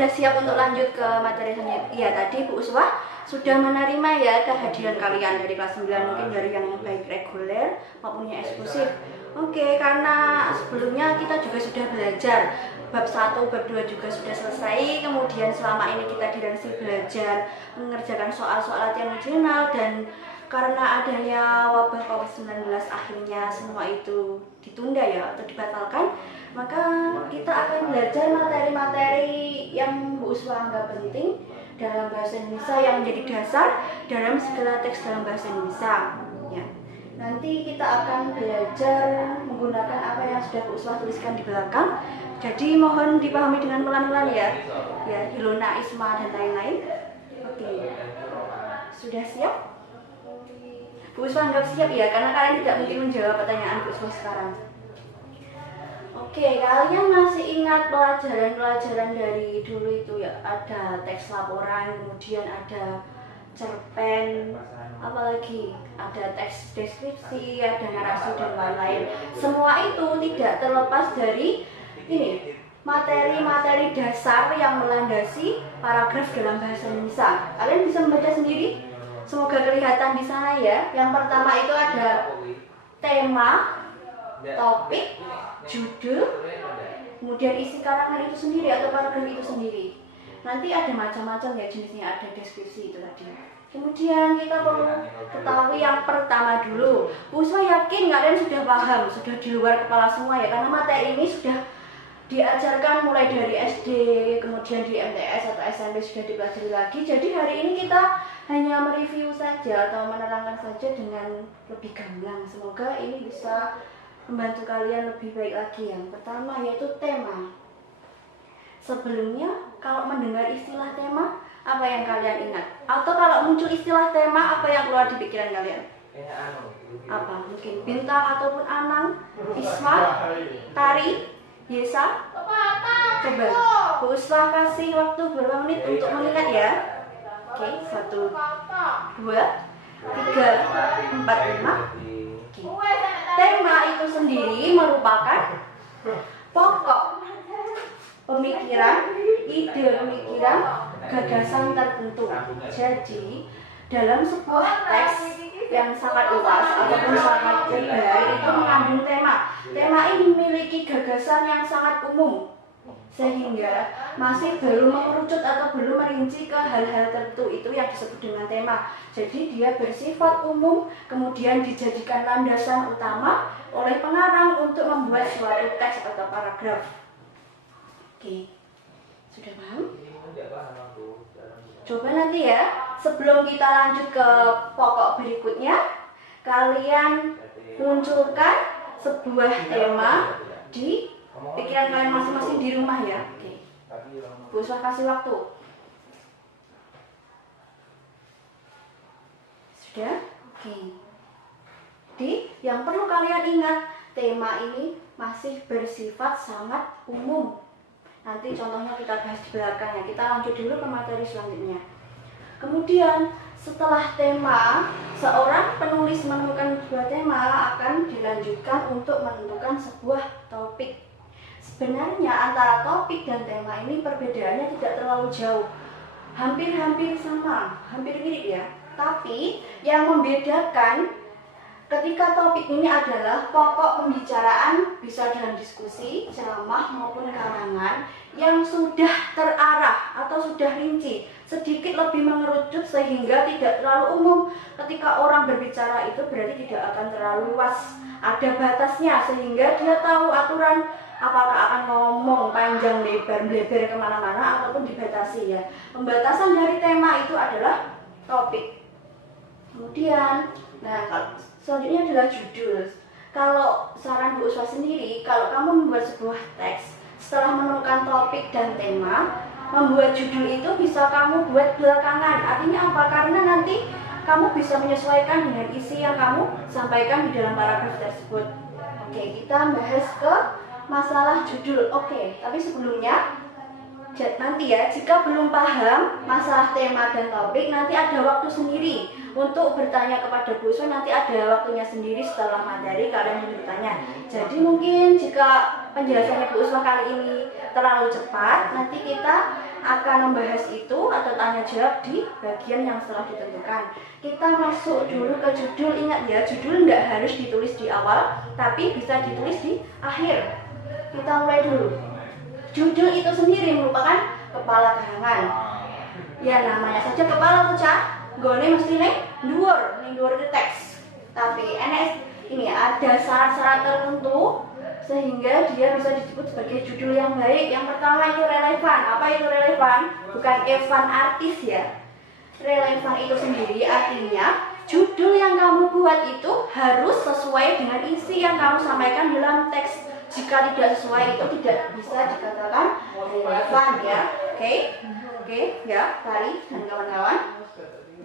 sudah siap untuk lanjut ke materi selanjutnya? Iya, tadi Bu Uswah sudah menerima ya kehadiran kalian dari kelas 9, mungkin dari yang baik reguler maupun yang eksklusif. Oke, karena sebelumnya kita juga sudah belajar bab 1, bab 2 juga sudah selesai. Kemudian selama ini kita dilansih belajar mengerjakan soal-soal latihan regional, dan karena adanya wabah COVID-19 akhirnya semua itu ditunda ya atau dibatalkan, maka kita akan belajar materi-materi yang Bu Uswah anggap penting dalam bahasa Indonesia yang menjadi dasar dalam segala teks dalam bahasa Indonesia ya. Nanti kita akan belajar menggunakan apa yang sudah Bu Uswah tuliskan di belakang, jadi mohon dipahami dengan pelan-pelan ya, Hilona, Isma, dan lain-lain. Oke, sudah siap? Bu Uswah anggap siap ya, karena kalian tidak mungkin menjawab pertanyaan Bu Uswah sekarang. Oke, kalian masih ingat pelajaran-pelajaran dari dulu itu ya? Ada teks laporan, kemudian ada cerpen, apalagi ada teks deskripsi, ada narasi dan lain-lain. Semua itu tidak terlepas dari ini, materi-materi dasar yang melandasi paragraf dalam bahasa Indonesia. Kalian bisa membaca sendiri? Semoga kelihatan di sana ya. Yang pertama itu ada tema, topik, judul, kemudian isi karangan itu sendiri atau paragraf itu sendiri. Nanti ada macam-macam ya jenisnya, ada deskripsi itu tadi. Kemudian kita perlu ketahui yang pertama dulu. Bu Uswah yakin kalian sudah paham, sudah di luar kepala semua ya, karena materi ini sudah diajarkan mulai dari SD, kemudian di MTS atau SMP sudah dipelajari lagi. Jadi hari ini kita hanya mereview saja atau menerangkan saja dengan lebih gamblang. Semoga ini bisa membantu kalian lebih baik lagi. Yang pertama yaitu tema. Sebelumnya kalau mendengar istilah tema, apa yang kalian ingat? Atau kalau muncul istilah tema, apa yang keluar di pikiran kalian? Apa? Mungkin bintang ataupun anang, Isma, tari, Yesa? Coba Bu Uswah kasih waktu beberapa menit untuk mengingat ya. Oke, 1, 2, 3, 4, 5. Tema itu sendiri merupakan pokok pemikiran, ide pemikiran, gagasan tertentu. Jadi dalam sebuah teks yang sangat luas ataupun sangat lebar itu mengandung tema. Tema ini memiliki gagasan yang sangat umum, sehingga masih belum mengerucut atau belum merinci ke hal-hal tertentu, itu yang disebut dengan tema. Jadi dia bersifat umum, kemudian dijadikan landasan utama oleh pengarang untuk membuat suatu teks atau paragraf. Oke, sudah paham? Coba nanti ya, sebelum kita lanjut ke pokok berikutnya, kalian munculkan sebuah tema di pikiran kalian masing-masing di rumah ya. Oke. Bu Uswah kasih waktu. Sudah? Oke. Jadi yang perlu kalian ingat, tema ini masih bersifat sangat umum. Nanti contohnya kita bahas di belakangnya. Kita lanjut dulu ke materi selanjutnya. Kemudian setelah tema, seorang penulis menemukan sebuah tema akan dilanjutkan untuk menentukan sebuah topik. Sebenarnya antara topik dan tema ini perbedaannya tidak terlalu jauh, hampir-hampir sama, hampir mirip ya. Tapi yang membedakan ketika topik ini adalah pokok pembicaraan, bisa dalam diskusi, ceramah maupun karangan yang sudah terarah atau sudah rinci, sedikit lebih mengerucut sehingga tidak terlalu umum. Ketika orang berbicara itu berarti tidak akan terlalu luas, ada batasnya sehingga dia tahu aturan apakah akan ngomong panjang lebar melebar kemana-mana ataupun dibatasi ya. Pembatasan dari tema itu adalah topik. Kemudian, selanjutnya adalah judul. Kalau saran Bu Uswah sendiri, kalau kamu membuat sebuah teks, setelah menemukan topik dan tema, membuat judul itu bisa kamu buat belakangan. Artinya apa? Karena nanti kamu bisa menyesuaikan dengan isi yang kamu sampaikan di dalam paragraf tersebut. Oke, kita bahas ke masalah judul. Oke, tapi sebelumnya nanti ya, jika belum paham masalah tema dan topik, nanti ada waktu sendiri untuk bertanya kepada Bu Uswa. Nanti ada waktunya sendiri setelah materi kalian bertanya. Jadi mungkin jika penjelasannya Bu Uswa kali ini terlalu cepat, nanti kita akan membahas itu atau tanya jawab di bagian yang setelah ditentukan. Kita masuk dulu ke judul. Ingat ya, judul nggak harus ditulis di awal, tapi bisa ditulis di akhir. Kita mulai dulu. Judul itu sendiri merupakan kepala karangan. Ya namanya saja kepala tuh cah, gone mesti ning dhuwur itu teks. Tapi ini ada syarat-syarat tertentu sehingga dia bisa disebut sebagai judul yang baik. Yang pertama itu relevan. Apa itu relevan? Bukan Evan artis ya. Relevan itu sendiri artinya judul yang kamu buat itu harus sesuai dengan isi yang kamu sampaikan dalam teks. Jika tidak sesuai itu tidak bisa dikatakan relevan ya. Oke ya, Tari dan kawan-kawan.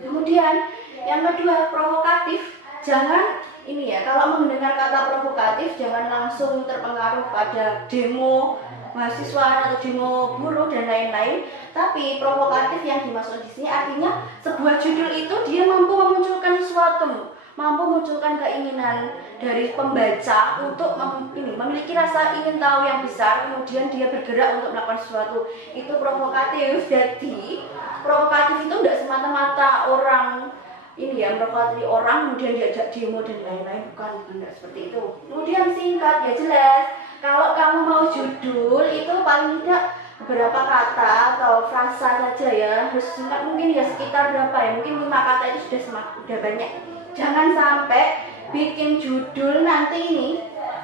Kemudian yang kedua, provokatif. Jangan ini ya, kalau mendengar kata provokatif jangan langsung terpengaruh pada demo mahasiswa atau demo buruh dan lain-lain. Tapi provokatif yang dimaksud di sini artinya sebuah judul itu dia mampu memunculkan sesuatu, mampu memunculkan keinginan dari pembaca untuk memiliki rasa ingin tahu yang besar, kemudian dia bergerak untuk melakukan sesuatu. Itu provokatif. Jadi provokatif itu tidak semata-mata orang memprovokasi orang kemudian diajak demo dan lain-lain, bukan tidak seperti itu. Kemudian singkat ya jelas. Kalau kamu mau judul itu paling tidak beberapa kata atau frasa saja ya, harus singkat, mungkin ya sekitar berapa ya, mungkin 5 kata itu sudah banyak. Jangan sampai bikin judul nanti ini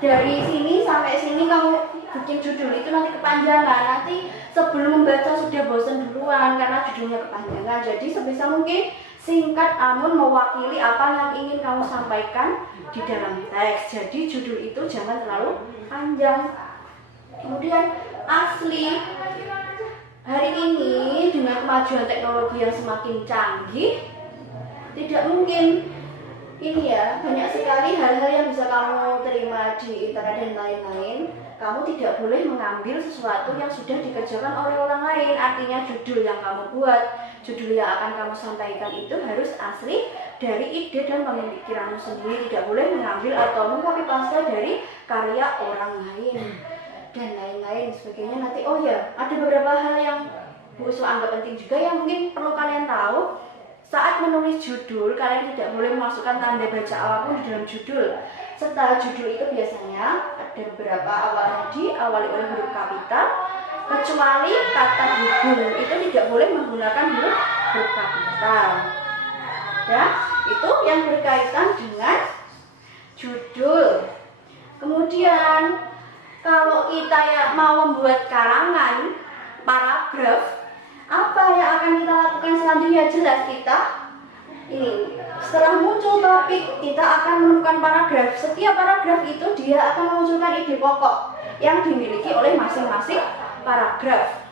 dari sini sampai sini kamu bikin judul itu nanti kepanjangan, nanti sebelum membaca sudah bosan duluan karena judulnya kepanjangan. Jadi sebisa mungkin singkat namun mewakili apa yang ingin kamu sampaikan di dalam teks. Jadi judul itu jangan terlalu panjang. Kemudian asli. Hari ini dengan kemajuan teknologi yang semakin canggih, tidak mungkin ini ya, banyak sekali hal-hal yang bisa kamu terima di internet dan lain-lain. Kamu tidak boleh mengambil sesuatu yang sudah dikerjakan oleh orang lain. Artinya judul yang kamu buat, judul yang akan kamu sampaikan itu harus asli dari ide dan pemikiranmu sendiri. Tidak boleh mengambil atau mengcopy paste dari karya orang lain dan lain-lain sebagainya. Nanti oh ya, ada beberapa hal yang Bu Uswa anggap penting juga yang mungkin perlu kalian tahu. Saat menulis judul, kalian tidak boleh memasukkan tanda baca apapun di dalam judul. Serta judul itu biasanya ada beberapa awalnya diawali oleh huruf kapital, kecuali kata hubung itu tidak boleh menggunakan huruf kapital. Ya, itu yang berkaitan dengan judul. Kemudian kalau kita ya mau membuat karangan, paragraf, apa yang akan kita lakukan selanjutnya? Jelas kita ini setelah muncul topik kita akan menemukan paragraf. Setiap paragraf itu dia akan memunculkan ide pokok yang dimiliki oleh masing-masing paragraf.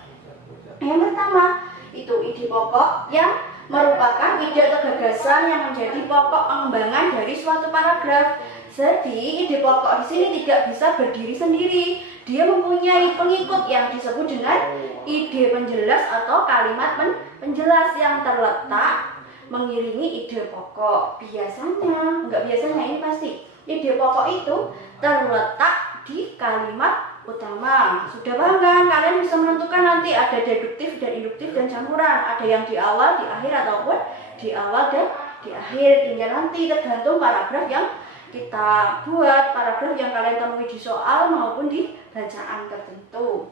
Yang pertama itu ide pokok yang merupakan ide atau gagasan yang menjadi pokok pengembangan dari suatu paragraf. Jadi ide pokok di sini tidak bisa berdiri sendiri. Dia mempunyai pengikut yang disebut dengan ide penjelas atau kalimat penjelas yang terletak mengiringi ide pokok. Biasanya, enggak biasanya, ini pasti ide pokok itu terletak di kalimat utama. Sudah paham kan? Kalian bisa menentukan nanti ada deduktif dan induktif dan campuran. Ada yang di awal, di akhir, ataupun di awal dan di akhir. Tinggal nanti tergantung paragraf yang kita buat, paragraf yang kalian temui di soal maupun di bacaan tertentu.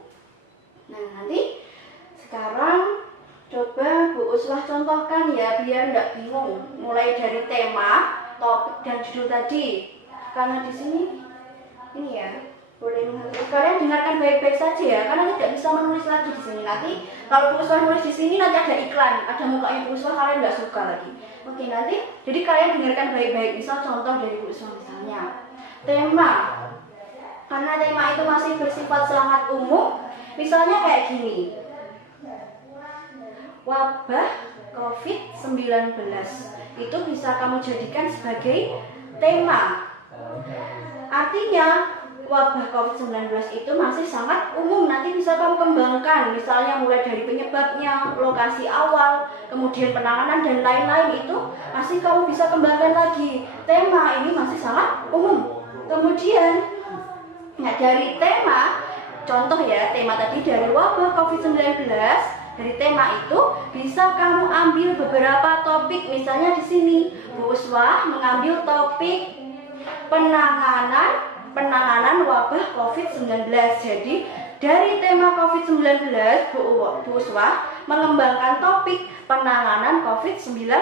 Nah nanti sekarang coba Bu Uswah contohkan ya biar nggak bingung, mulai dari tema, topik dan judul tadi. Karena di sini ini ya boleh kalian dengarkan baik-baik saja ya, karena tidak bisa menulis lagi di sini. Nanti kalau Bu Uswah nulis di sini nanti ada iklan, ada mukanya Bu Uswah, kalian nggak suka lagi. Oke nanti, jadi kalian dengarkan baik-baik. Misal contoh dari Bu Uswah misalnya tema, karena tema itu masih bersifat sangat umum. Misalnya kayak gini, wabah COVID-19 itu bisa kamu jadikan sebagai tema. Artinya wabah COVID-19 itu masih sangat umum. Nanti bisa kamu kembangkan, misalnya mulai dari penyebabnya, lokasi awal, kemudian penanganan dan lain-lain, itu masih kamu bisa kembangkan lagi. Tema ini masih sangat umum. Kemudian dari tema, contoh ya, tema tadi dari wabah COVID-19, dari tema itu bisa kamu ambil beberapa topik. Misalnya di sini Bu Uswah mengambil topik penanganan wabah COVID-19. Jadi dari tema COVID-19, Bu Uswah mengembangkan topik penanganan COVID-19.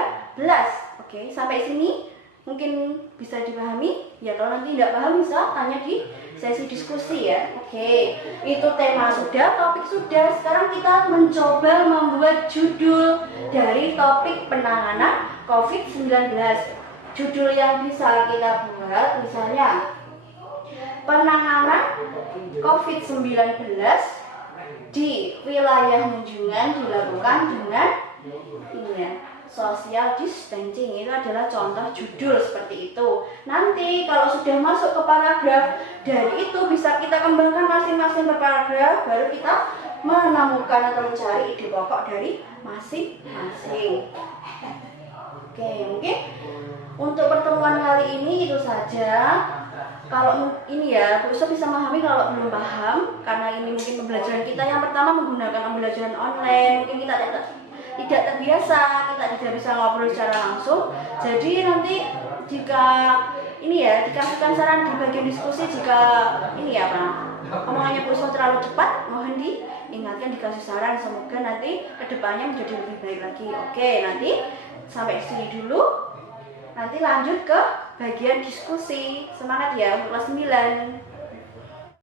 Oke, sampai sini mungkin bisa dipahami ya. Kalau nanti tidak paham bisa tanya di sesi diskusi ya. Oke, itu tema sudah, topik sudah. Sekarang kita mencoba membuat judul dari topik penanganan COVID-19. Judul yang bisa kita buat misalnya penanganan COVID-19 di wilayah Menjungan dilakukan dengan ini ya, social distancing. Itu adalah contoh judul seperti itu. Nanti kalau sudah masuk ke paragraf, dari itu bisa kita kembangkan masing-masing per paragraf, baru kita menemukan atau mencari ide pokok dari masing-masing. Oke, mungkin untuk pertemuan kali ini itu saja. Kalau ini ya, Bu Uswah bisa memahami. Kalau belum paham, karena ini mungkin pembelajaran kita yang pertama menggunakan pembelajaran online, mungkin kita tidak terbiasa, kita tidak bisa ngobrol secara langsung. Jadi nanti jika ini ya, dikasihkan saran di bagian diskusi, jika ini ya Pak, omongannya Bu Uswah terlalu cepat, mohon diingatkan, dikasih saran. Semoga nanti kedepannya menjadi lebih baik lagi. Oke, nanti sampai sini dulu. Nanti lanjut ke bagian diskusi. Semangat ya untuk kelas 9.